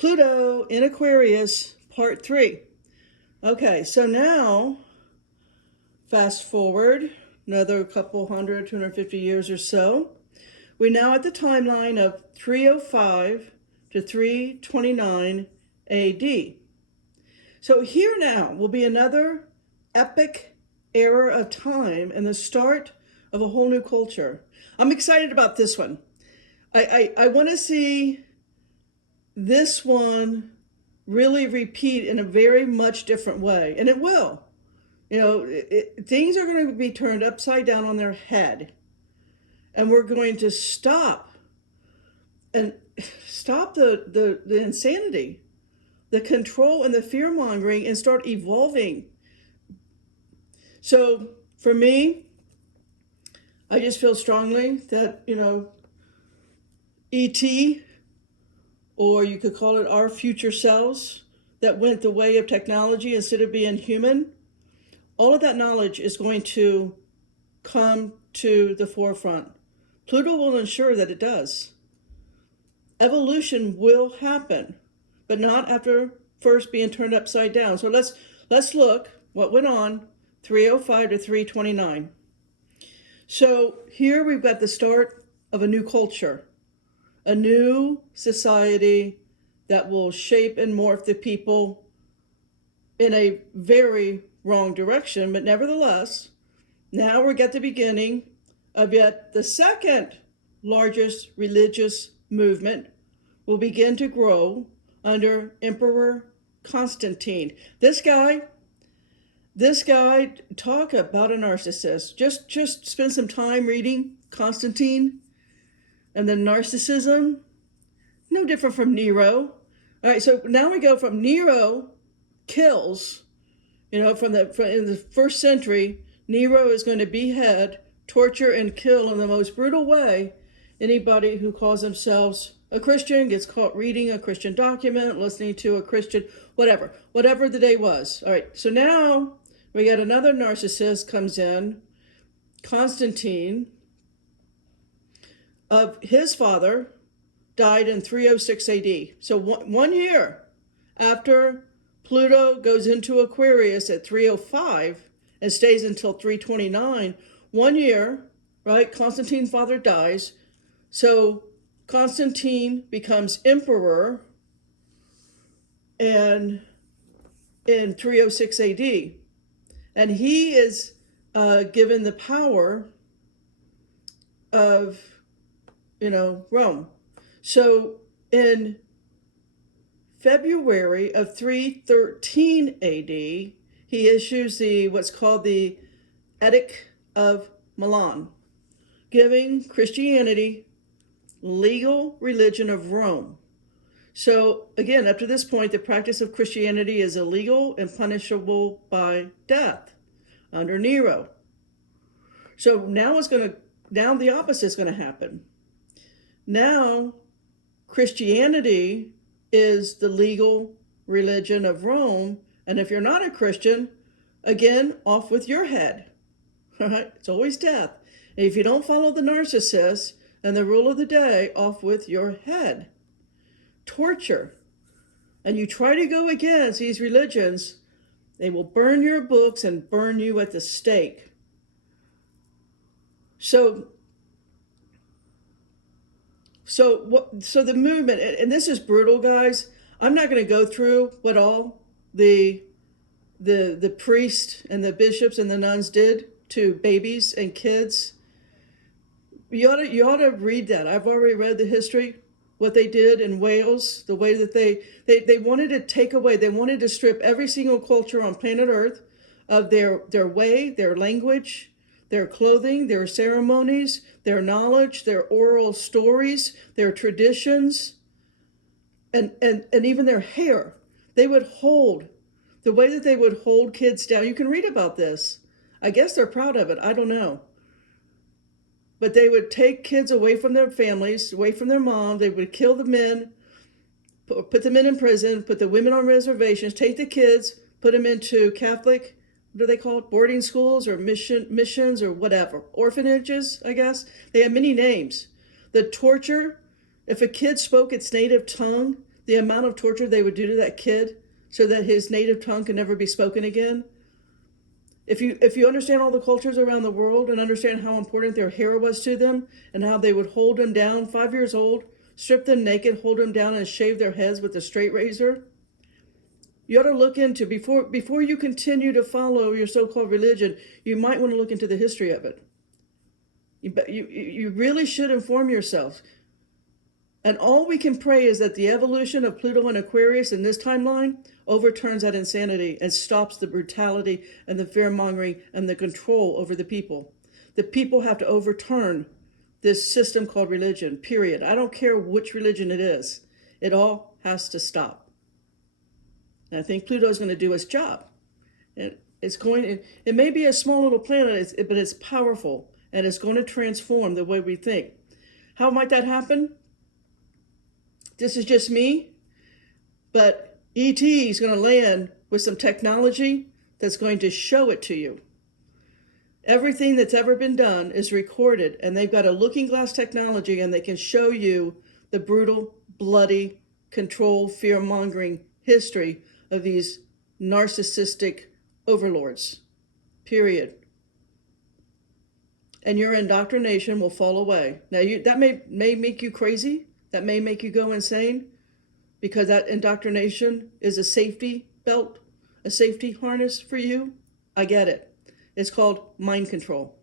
Pluto in Aquarius, part 3. Okay, so now, fast forward another couple 250 years or so. We're now at the timeline of 305 to 329 AD. So here now will be another epic era of time and the start of a whole new culture. I'm excited about this one. I want to see this one really repeat in a very much different way, and it will. Things are going to be turned upside down on their head, and we're going to stop the insanity, the control and the fear mongering, and start evolving. So for me, I just feel strongly that ET, or you could call it our future selves that went the way of technology instead of being human, all of that knowledge is going to come to the forefront. Pluto will ensure that it does. Evolution will happen, but not after first being turned upside down. So let's look what went on 305 to 329. So here we've got the start of a new culture, a new society that will shape and morph the people in a very wrong direction. But nevertheless, now we're at the beginning of yet the second largest religious movement will begin to grow under Emperor Constantine. This guy, talk about a narcissist. Just spend some time reading Constantine. And the narcissism, no different from Nero. All right, so now we go from Nero kills, in the first century, Nero is going to behead, torture, and kill in the most brutal way anybody who calls themselves a Christian, gets caught reading a Christian document, listening to a Christian, whatever the day was. All right, so now we got another narcissist comes in, Constantine. Of his father died in 306 AD. So one year after Pluto goes into Aquarius at 305 and stays until 329, 1 year, right? Constantine's father dies. So Constantine becomes emperor and in 306 AD. And he is given the power of Rome. So in February of 313 AD, he issues what's called the Edict of Milan, giving Christianity legal religion of Rome. So again, up to this point, the practice of Christianity is illegal and punishable by death under Nero. So now the opposite is going to happen. Now, Christianity is the legal religion of Rome, and if you're not a Christian, again, off with your head. All right? It's always death. And if you don't follow the narcissist and the rule of the day, off with your head. Torture. And you try to go against these religions, they will burn your books and burn you at the stake. So the movement, and this is brutal, guys. I'm not going to go through what all the priests and the bishops and the nuns did to babies and kids. You ought to read that. I've already read the history, what they did in Wales, the way that they wanted to take away, they wanted to strip every single culture on planet Earth of their way, their language, their clothing, their ceremonies, their knowledge, their oral stories, their traditions, and even their hair. They would hold, the way that they would hold kids down. You can read about this. I guess they're proud of it. I don't know. But they would take kids away from their families, away from their mom. They would kill the men, put the men in prison, put the women on reservations, take the kids, put them into Catholic, what are they called? Boarding schools or missions or whatever. Orphanages, I guess. They have many names. The torture, if a kid spoke its native tongue, the amount of torture they would do to that kid so that his native tongue can never be spoken again. If you understand all the cultures around the world and understand how important their hair was to them and how they would hold them down, 5 years old, strip them naked, hold them down and shave their heads with a straight razor, you ought to look into, before you continue to follow your so-called religion, you might want to look into the history of it. You really should inform yourself. And all we can pray is that the evolution of Pluto and Aquarius in this timeline overturns that insanity and stops the brutality and the fear-mongering and the control over the people. The people have to overturn this system called religion, period. I don't care which religion it is. It all has to stop. And I think Pluto is going to do its job. And it may be a small little planet, but it's powerful, and it's going to transform the way we think. How might that happen? This is just me, but ET is going to land with some technology that's going to show it to you. Everything that's ever been done is recorded, and they've got a looking glass technology, and they can show you the brutal, bloody, control, fear-mongering history of these narcissistic overlords, period. And your indoctrination will fall away. Now, that may make you crazy. That may make you go insane, because that indoctrination is a safety belt, a safety harness for you. I get it. It's called mind control.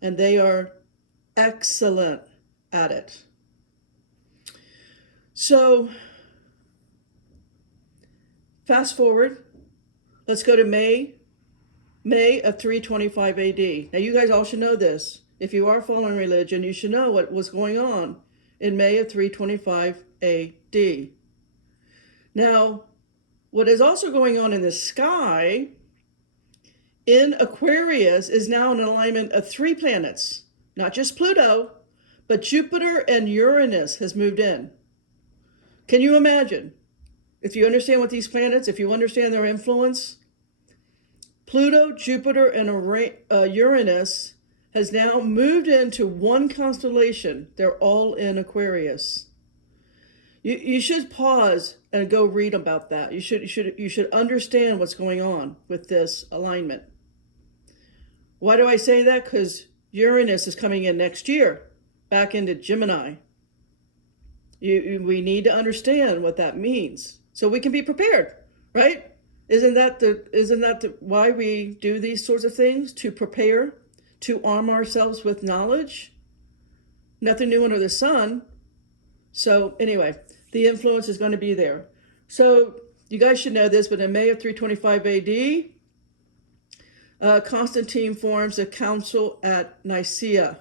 And they are excellent at it. So, fast forward. Let's go to May of 325 AD. Now, you guys all should know this. If you are following religion, you should know what was going on in May of 325 AD. Now, what is also going on in the sky in Aquarius is now an alignment of 3 planets, not just Pluto, but Jupiter and Uranus has moved in. Can you imagine? If you understand what these planets, if you understand their influence, Pluto, Jupiter, and Uranus has now moved into one constellation. They're all in Aquarius. You should pause and go read about that. You should understand what's going on with this alignment. Why do I say that? Because Uranus is coming in next year, back into Gemini. We need to understand what that means so we can be prepared, right? Isn't that why we do these sorts of things? To prepare, to arm ourselves with knowledge. Nothing new under the sun. So anyway, the influence is going to be there. So you guys should know this, but in May of 325 AD, Constantine forms a council at Nicaea.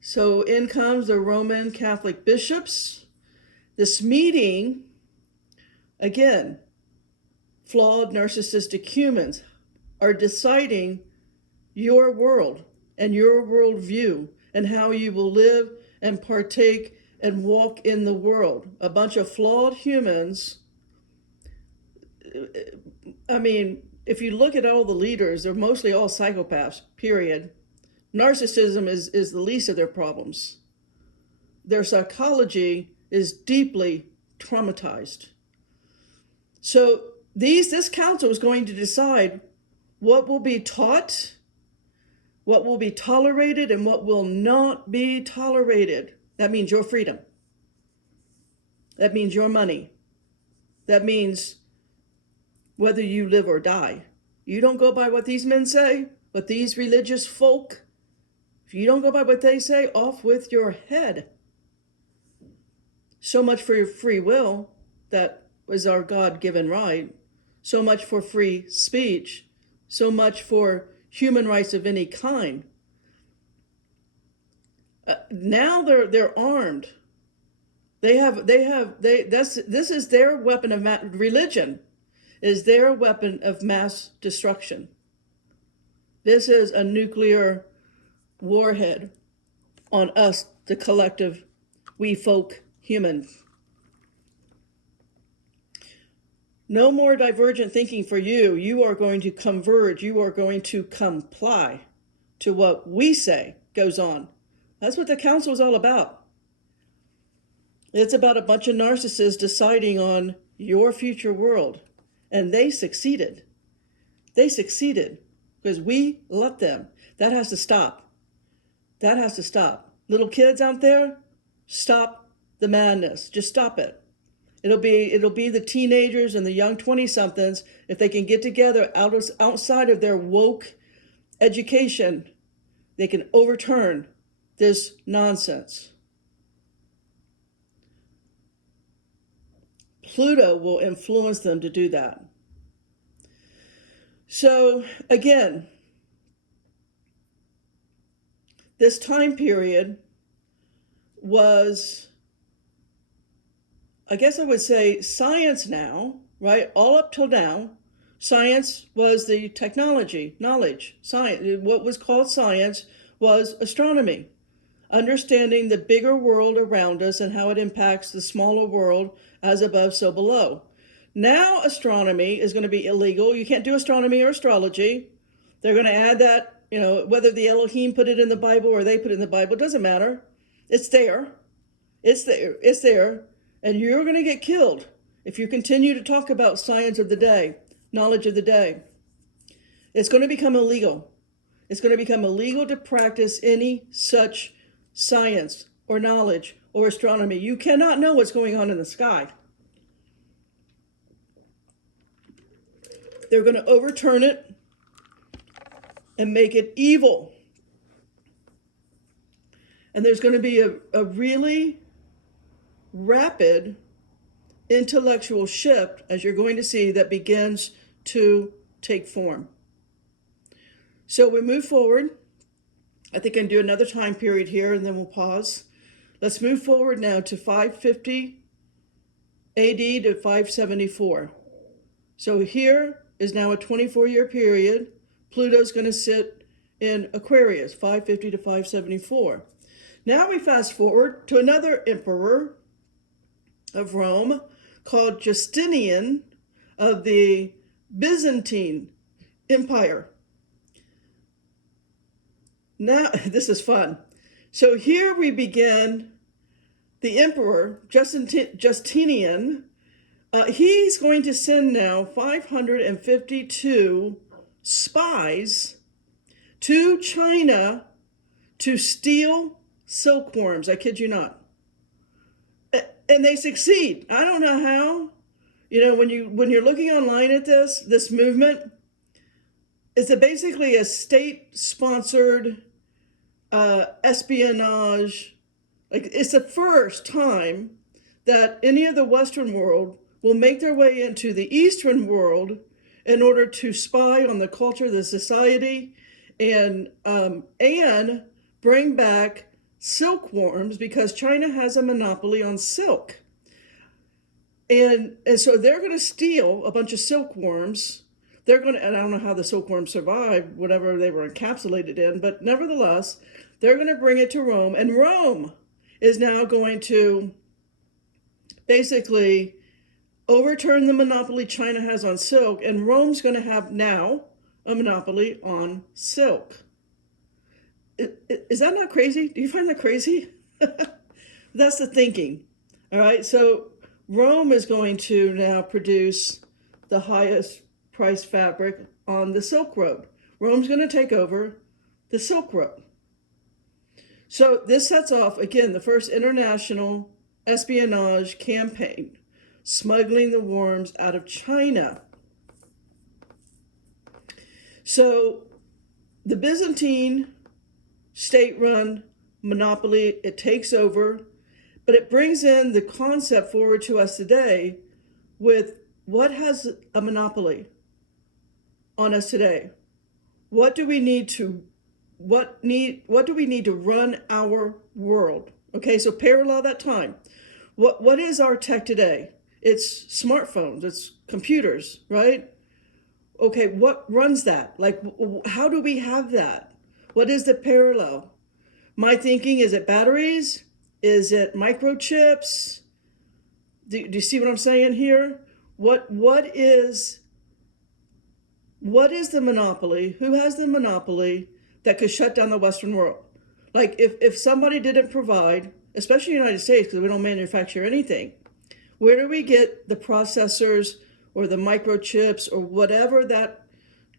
So in comes the Roman Catholic bishops. This meeting, again, flawed, narcissistic humans are deciding your world and your worldview and how you will live and partake and walk in the world. A bunch of flawed humans. I mean, if you look at all the leaders, they're mostly all psychopaths, period. Narcissism is the least of their problems. Their psychology is deeply traumatized. So this council is going to decide what will be taught, what will be tolerated, and what will not be tolerated. That means your freedom. That means your money. That means whether you live or die. You don't go by what these men say, what these religious folk. If you don't go by what they say, off with your head. So much for your free will, that was our God-given right. So much for free speech. So much for human rights of any kind. Now they're armed. This is their weapon of religion is their weapon of mass destruction. This is a nuclear warhead on us, the collective, we folk humans. No more divergent thinking for you. You are going to converge. You are going to comply to what we say goes on. That's what the council is all about. It's about a bunch of narcissists deciding on your future world. And they succeeded. They succeeded because we let them. That has to stop. That has to stop. Little kids out there, stop the madness. Just stop it. It'll be the teenagers and the young 20-somethings, if they can get together outside of their woke education, they can overturn this nonsense. Pluto will influence them to do that. So again, this time period was, I guess I would say, science now, right? All up till now, science was the technology, knowledge, science. What was called science was astronomy, understanding the bigger world around us and how it impacts the smaller world, as above, so below. Now astronomy is going to be illegal. You can't do astronomy or astrology. They're going to add that, whether the Elohim put it in the Bible or they put it in the Bible, it doesn't matter. It's there. It's there. It's there. And you're going to get killed if you continue to talk about science of the day, knowledge of the day. It's going to become illegal. It's going to become illegal to practice any such science or knowledge or astronomy. You cannot know what's going on in the sky. They're going to overturn it and make it evil. And there's going to be a really rapid intellectual shift, as you're going to see, that begins to take form. So we move forward. I think I can do another time period here and then we'll pause. Let's move forward now to 550 AD to 574. So here is now a 24-year period. Pluto's going to sit in Aquarius, 550 to 574. Now we fast forward to another emperor of Rome called Justinian of the Byzantine Empire. Now, this is fun. So here we begin the emperor, Justinian. He's going to send now 552 spies to China to steal silkworms. I kid you not. And they succeed. I don't know how. When you're looking online at this movement, it's basically a state-sponsored espionage. Like, it's the first time that any of the Western world will make their way into the Eastern world in order to spy on the culture, the society, and bring back silkworms, because China has a monopoly on silk. And so they're going to steal a bunch of silkworms. And I don't know how the silkworms survived, whatever they were encapsulated in, but nevertheless, they're going to bring it to Rome. And Rome is now going to basically overturn the monopoly China has on silk, and Rome's going to have now a monopoly on silk. Is that not crazy? Do you find that crazy? That's the thinking. All right, so Rome is going to now produce the highest priced fabric on the Silk Road. Rome's going to take over the Silk Road. So this sets off, again, the first international espionage campaign, smuggling the worms out of China. So the Byzantine state-run monopoly, it takes over, but it brings in the concept forward to us today with what has a monopoly on us today. What do we need to run our world? Okay, so parallel that time. What is our tech today? It's smartphones, it's computers, right? Okay, what runs that? Like, how do we have that? What is the parallel? My thinking, is it batteries? Is it microchips? Do you see what I'm saying here? What is the monopoly? Who has the monopoly that could shut down the Western world? Like, if somebody didn't provide especially the United States, because we don't manufacture anything. Where do we get the processors or the microchips or whatever that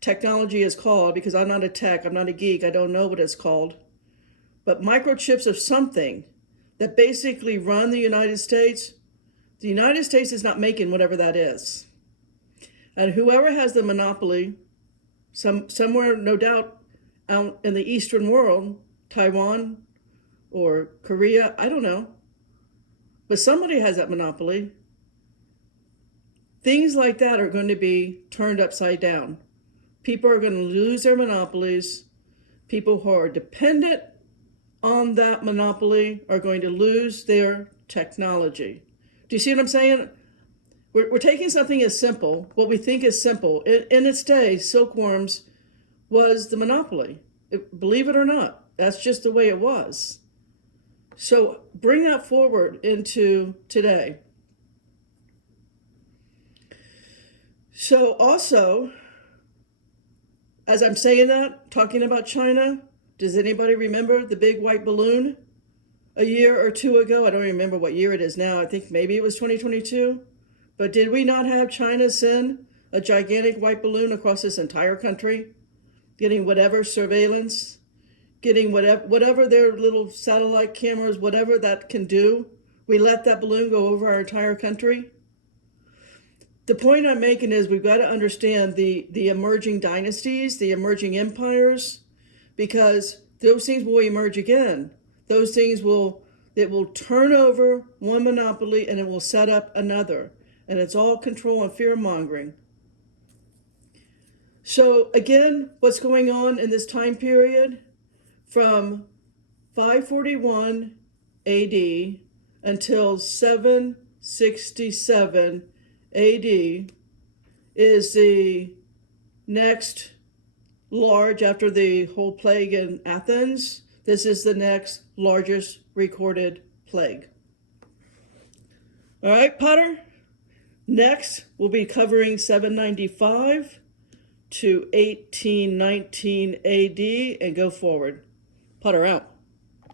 technology is called? Because I'm not a tech, I'm not a geek, I don't know what it's called. But microchips of something that basically run the United States is not making whatever that is. And whoever has the monopoly, somewhere, no doubt, out in the Eastern world, Taiwan or Korea, I don't know, but somebody has that monopoly. Things like that are going to be turned upside down. People are going to lose their monopolies. People who are dependent on that monopoly are going to lose their technology. Do you see what I'm saying? We're taking something as simple, what we think is simple. In its day, silkworms was the monopoly. Believe it or not, that's just the way it was. So bring that forward into today. So also, as I'm saying that, talking about China, does anybody remember the big white balloon a year or two ago? I don't remember what year it is now. I think maybe it was 2022. But did we not have China send a gigantic white balloon across this entire country, getting whatever surveillance, getting whatever their little satellite cameras, whatever that can do? We let that balloon go over our entire country. The point I'm making is we've got to understand the emerging dynasties, the emerging empires, because those things will emerge again. Those things will turn over one monopoly and it will set up another. And it's all control and fear mongering. So again, what's going on in this time period? From 541 AD until 767 AD is the next large, after the whole plague in Athens, this is the next largest recorded plague. All right, Potter? Next, we'll be covering 795 to 1819 AD and go forward. Potter out.